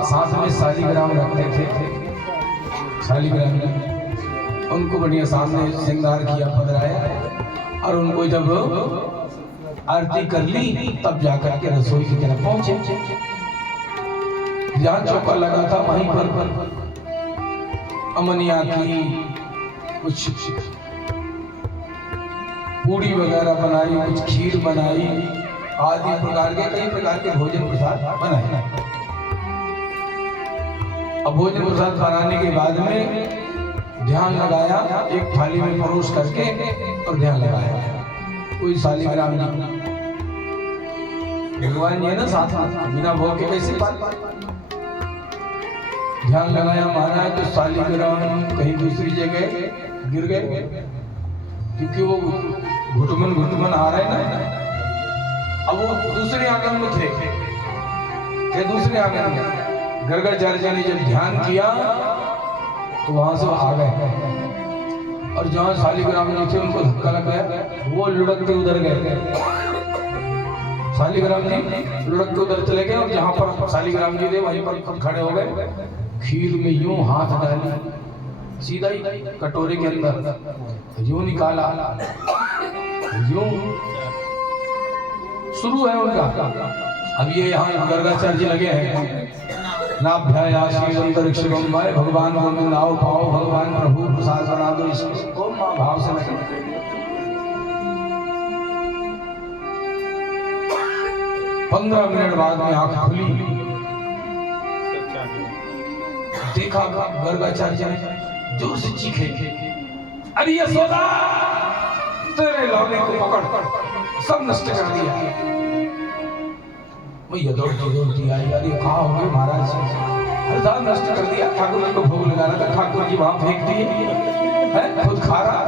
साथ में शालिग्राम रखते थे, शालिग्राम उनको बढ़िया सामने श्रृंगार किया, पधराया, और उनको जब आरती कर ली तब जाकर के रसोई की तरफ पहुंचे। जहाँ चौका लगा था वहीं पर अमनिया की कुछ पूड़ी वगैरह बनाई, कुछ खीर बनाई, आदि प्रकार के कई प्रकार के भोजन प्रसाद बनाए। अब भोजन प्रसाद बनाने के बाद में ध्यान लगाया, एक थाली में परोस करके और ध्यान लगाया। कोई शालिग्राम जी भगवान जी है ना साथ में, बिना भोग के कैसे पाल। ध्यान लगाया, माना तो शालिग्राम कहीं दूसरी जगह गिर गए, क्योंकि वो घुटमन आ रहे ना। अब वो दूसरे आंगन में थे, क्या दूसरे आंगन में गर्गाचार्य ने जब ध्यान किया तो वहां से आ गए, और जहां शालिग्राम जी थे उनको धक्का लग गया, वो लुढ़क के उधर गए। शालिग्राम जी लुढ़क के उधर चले गए, और जहां पर शालिग्राम जी थे वहीं पर खड़े हो गए। खीर में यूं हाथ डाली, सीधा ही कटोरे के अंदर यूं निकाला, यूं शुरू है उनका। अब ये यहाँ गर्गाचार्य जी लगे हैं, नाभ्यायासी अंतरिक्ष गंगाए भगवान गोविंद आओ पाओ, भगवान प्रभु प्रसाद बना दो, इसको मां भाव से लगे। 15 मिनट बाद में आंख खुली, देखा गर्गाचार्य ने जोर से चीखे, अरे यशोदा तेरे लौने को पकड़ सब नष्ट कर दिया। मैया दौड़ती आई, अरे कहा हो गए महाराज, अरे सब नष्ट कर दिया। ठाकुर जी को भोग लगा रहा था, ठाकुर जी वहां फेंक दिए, है खुद खा रहा।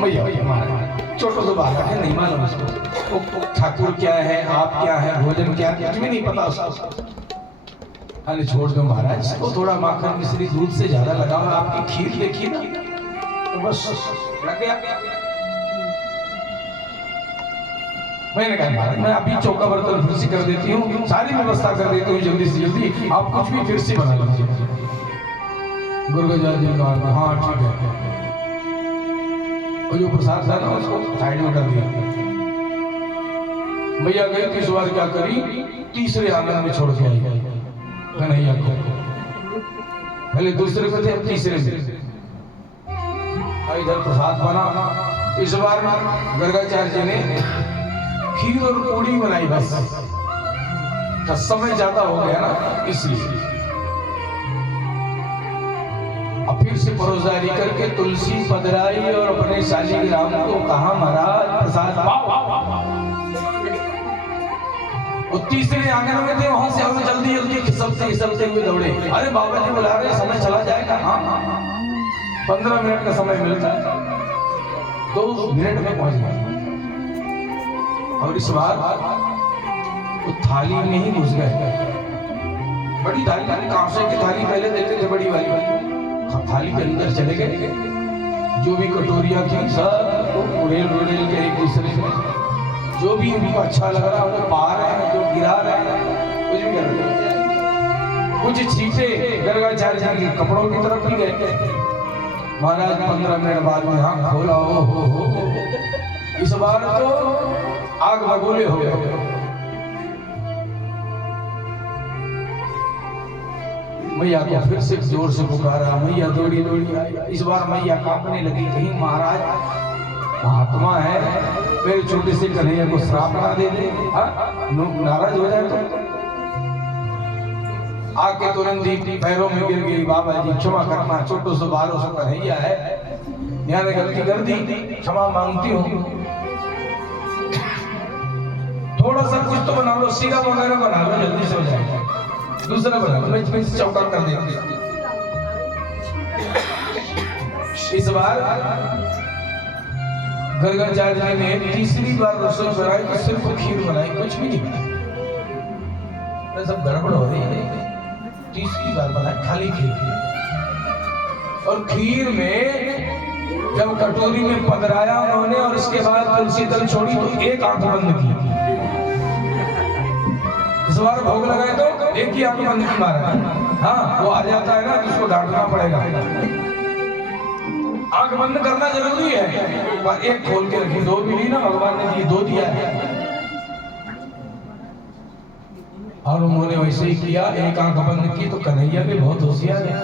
मैया महाराज छोटो तो बात है, नहीं मालूम उसको ठाकुर क्या है, आप क्या है, भोजन क्या है, कुछ भी नहीं पता उसको। अरे छोड़ दो महाराज, इसको थोड़ा माखन मिश्री दूध से ज्यादा लगा, और आपकी खीर देखिए ना, तो बस लग गया। मैंने कहा महाराज मैं अभी चौका बर्तन फिर से कर देती हूँ, सारी व्यवस्था कर देती हूँ जल्दी से जल्दी, आप कुछ भी फिर से बना लीजिए। गुरुगाचार्य जी ने कहा हाँ ठीक है, और जो प्रसाद था ना उसको साइड में कर दिया। मैया गई, इस बार क्या करी, तीसरे आंगन में छोड़ के आई कन्हैया को। पहले दूसरे में थे, अब तीसरे में। इधर प्रसाद बना, इस बार गर्गाचार्य जी ने खीर और पूड़ी बनाई, बस तो समय ज्यादा हो गया ना इसलिए। अब फिर से परोसदारी करके तुलसी पधराई और अपने शालिग्राम को कहा महाराज प्रसाद पाओ। वो तीसरे आंगन में थे, वहां से हम जल्दी जल्दी खिसकते हुए दौड़े, अरे बाबा जी बुला रहे, समय चला जाएगा। हाँ 15 मिनट का समय मिलता है, 2 मिनट में पहुंच गए। और इस बार वो थाली में ही घुस गए, बड़ी थाली, कांसे की थाली पहले देते थे बड़ी वाली, थाली के अंदर चले गए। जो भी कटोरियां थी सब उड़ेल के एक दूसरे में, जो भी उनको अच्छा लग रहा वो पा रहे हैं, जो गिरा रहे हैं, कुछ भी कर रहे हैं। कुछ छींटे गर्गाचार्य जी के कपड़ों की तरफ भी गए। महाराज 15 मिनट बाद में आँख खोला, हो इस बार तो आग बगोले हो गए। मैया को फिर से जोर से पुकारा, मैया दौड़ी आई। इस बार मैया कांपने लगी, कहीं महाराज महात्मा है, मेरे छोटे से कन्हैया को श्राप ना दे दे, नाराज हो जाए तो। आके तुरंत ही पैरों में गिर गई, बाबा जी क्षमा करना, छोटो से 1200 कन्हैया है, यहाँ ने गलती कर दी, क्षमा मांगती हूँ। थोड़ा सा कुछ तो बना लो, सीरा वगैरह बना लो, जल्दी से हो जाएगा। दूसरा बना लो, मैं चौका कर देती। इस बार गर्गाचार्य ने तीसरी बार रसोई बनाई, तो सिर्फ खीर बनाई, कुछ भी नहीं बनाई, सब गड़बड़ हो रही है। तीसरी बार बनाई खाली खीर, और खीर में जब कटोरी में पधराया उन्होंने, और इसके बाद तुलसी दल छोड़ी तो एक आंख बंद की, 10 बार भोग लगाए तो एक ही आंख बंद की मारा है। हाँ, वो आ जाता है ना तो उसको डांटना पड़ेगा। आंख बंद करना जरूरी है, पर एक खोल के रखी। 2 मिली ना भगवान ने दी, 2 दिया है। और उन्होंने वैसे ही किया, एक आंख बंद की तो कन्हैया भी बहुत होशियार है,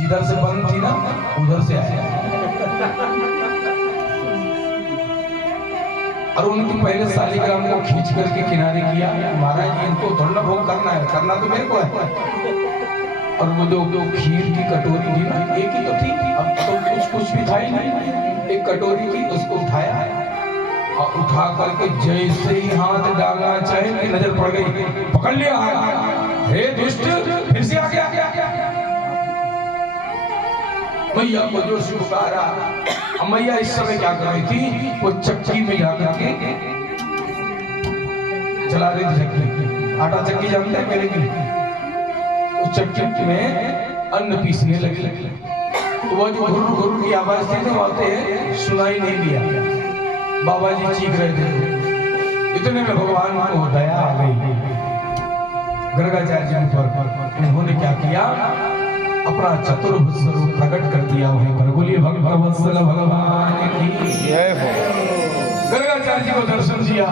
जिधर से बंद थी ना उधर से आया। और उनकी पहले शालिग्राम को खींच करके किनारे किया, महाराज जी इनको थोड़ा भोग करना है, करना तो मेरे को है। और वो जो खीर की कटोरी थी ना, एक ही तो थी, अब तो कुछ भी था ही नहीं, एक कटोरी थी, उसको उठाया और उठा करके जैसे ही हाथ डाला, चाहे की नजर पड़ गई, पकड़ लिया। हे दुष्ट, फिर से आ गया। मैया को जो पुकारा। मैया इस समय क्या कर रही थी, वो चक्की में जाकर के चला रही थी चक्की। आटा चक्की जानते हैं मेरे की, उस चक्की में अन्न पीसने लगी। वो जो घुर घुर की आवाज थी ना, वहां सुनाई नहीं दिया। बाबा जी चीख रहे थे। इतने में भगवान को दया आ गई गर्गाचार्य जी पर। उन्होंने क्या किया, अपना चतुर्भुज स्वरूप प्रकट कर दिया वहीं पर। बोलिए भगवत्सल भगवान की जय हो। गर्गाचार्य जी को दर्शन दिया,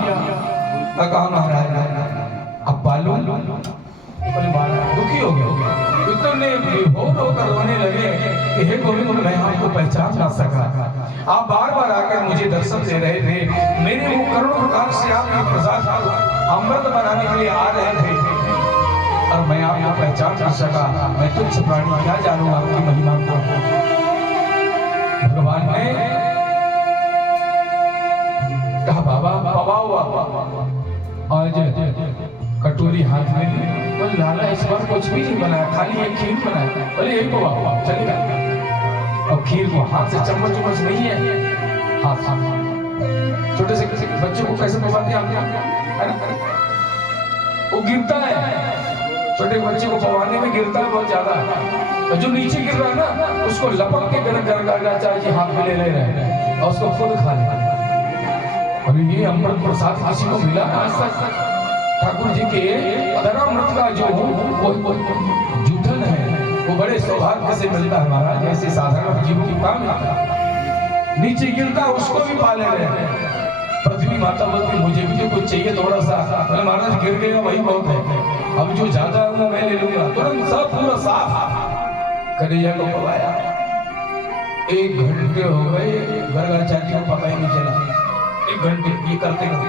कहा महाराज अब पालो। दुखी हो गया, इतने विभोर होकर रोने लगे कि हे गोविंद, मैं आपको पहचान ना सका। आप बार बार आकर मुझे दर्शन दे रहे थे, मेरे वो करोड़ों प्रकार से आपका प्रसाद अमृत बनाने के लिए आ रहे थे, और मैं आपको पहचान ना सका। मैं तुच्छ प्राणी, क्या जानूं आपकी महिमा को। भगवान ने कहा बाबा पवा हुआ, आज कटोरी हाथ में ली। बोले लाला इस बार कुछ भी नहीं बनाया, खाली एक खीर बनाया। बोले यही पवा हुआ, चलेगा। और खीर को हाथ से चम्मच चम्मच नहीं है, हाथ से। छोटे से बच्चों को कैसे पवाते हैं, वो गिरता है। छोटे बच्चे को पवाने में गिरता है बहुत ज्यादा, और जो नीचे गिर रहा है ना उसको लपक के गर्गाचार्य जी हाथ में ले रहे हैं और उसको खुद खा ले। और ये अमृत प्रसाद किसी को मिला आज तक? ठाकुर जी के अधरामृत का जो वो जूठन है, वो बड़े सौभाग्य से मिलता है महाराज। जैसे साधारण जीव की काम नीचे गिरता उसको भी पा ले रहे हैं। पृथ्वी माता बोलती मुझे भी तो कुछ चाहिए थोड़ा सा। अरे महाराज गिर गया वही बहुत है, अब जो ज्यादा है वो मैं ले लूंगा। तुरंत सब पूरा साफ कन्हैया को पवाया। 1 घंटे हो गए, गर्गाचार्य को पता ही नहीं चला। 1 घंटे ये करते करते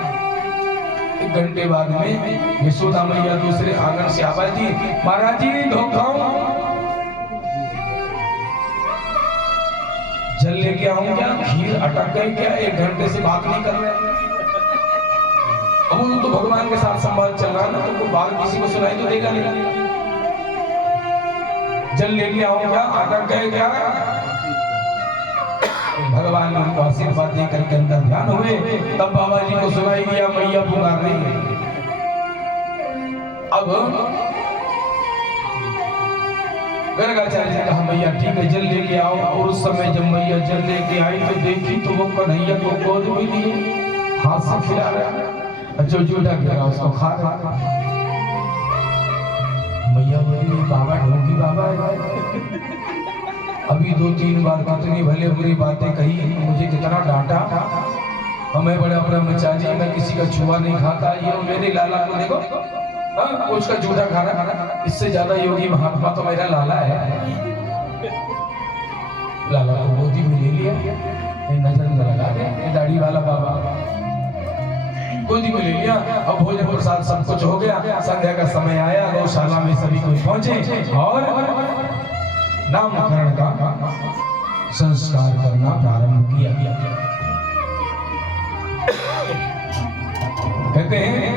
1 घंटे बाद में यशोदा मैया दूसरे आंगन से आवाज दी, महाराज जी धोखाऊं, जल लेके आऊं क्या? खीर अटक गई क्या? 1 घंटे से बात नहीं कर रहे। अब वो तो भगवान के साथ संवाद चल रहा ना, तो बात किसी को सुनाई तो देगा नहीं। जल लेके आऊं क्या? अटक गए क्या? भगवान ने उनको आशीर्वाद देकर के अंदर ध्यान हुए। तब बाबा जी को सुनाई दिया मैया पुकार रही है। अब गर्गाचार्य जी कहा मैया ठीक है जल लेके आओ। और उस समय जब मैया जल लेके आई तो देखी तो वो कन्हैया को गोद में लिए हाथ से खिला रहा, जो जूठा गिरा उसको खा रहा। मैया बोली बाबा ढोंगी बाबा अभी 2-3 बार कितनी भले बुरी बातें कही, मुझे कितना डांटा, और मैं बड़ा ब्रह्मचारी, मैं किसी का छुआ नहीं खाता। ये मेरे लाला को देखो, उसका जूठा खा रहा। इससे ज्यादा योगी महात्मा तो मेरा लाला है। लाला को गोदी में ले लिया, नजर न लगा दे, दाढ़ी वाला बाबा गोदी में ले लिया। अब भोजन प्रसाद सब कुछ हो गया। संध्या का समय आया, गौशाला में सभी कोई पहुंचे और नामकरण का संस्कार करना प्रारंभ किया। कहते हैं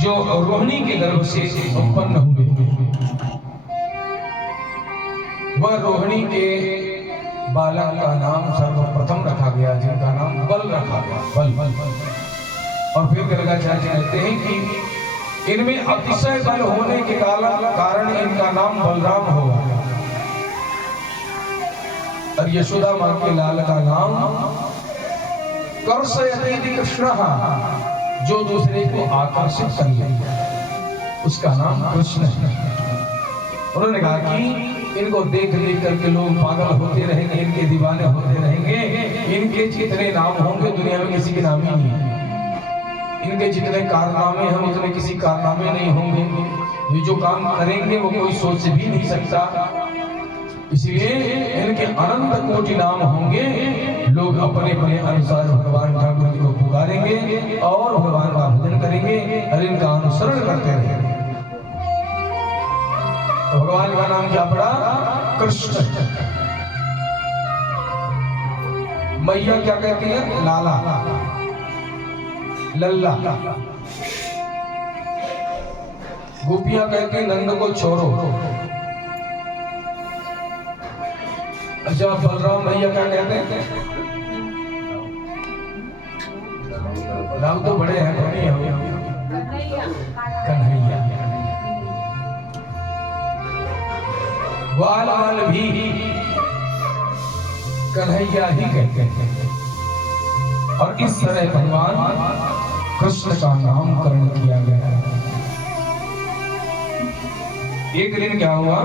जो रोहिणी के गर्भ से उत्पन्न हुए वह रोहिणी के बालक का नाम सर्वप्रथम रखा गया, जिनका नाम बल रखा गया। बल। और फिर गर्गाचार्य कहते हैं कि इनमें अतिशय बल होने के कारण इनका नाम बलराम हुआ। और यशोदा मां के लाल का नाम कर्षयति कृष्ण, जो दूसरे को आकर्षित कर लेगा उसका नाम कृष्ण है। उन्होंने कहा कि इनको देख देख करके लोग पागल होते रहेंगे, इनके दीवाने होते रहेंगे, इनके जितने नाम होंगे दुनिया में किसी के नाम ही नहीं है, इनके जितने कारनामे हैं उतने किसी कारनामे नहीं होंगे, ये जो काम करेंगे वो कोई सोच भी नहीं सकता। इसलिए इनके अनंत कोटि नाम होंगे, लोग अपने अपने अनुसार भगवान ठाकुर जी को पुकारेंगे और भगवान का भजन करेंगे और इनका अनुसरण करते रहेंगे। तो भगवान का नाम क्या पड़ा? कृष्ण। मैया क्या कहती है? लाला, लल्ला। गोपियां कहती नंद को छोरो। अच्छा, बलराम भैया क्या कहते हैं? राव तो बड़े हैं, कन्हैया। वाल वाल भी कन्हैया ही कहते हैं। और इस तरह भगवान कृष्ण का नामकरण किया गया है। एक दिन क्या हुआ,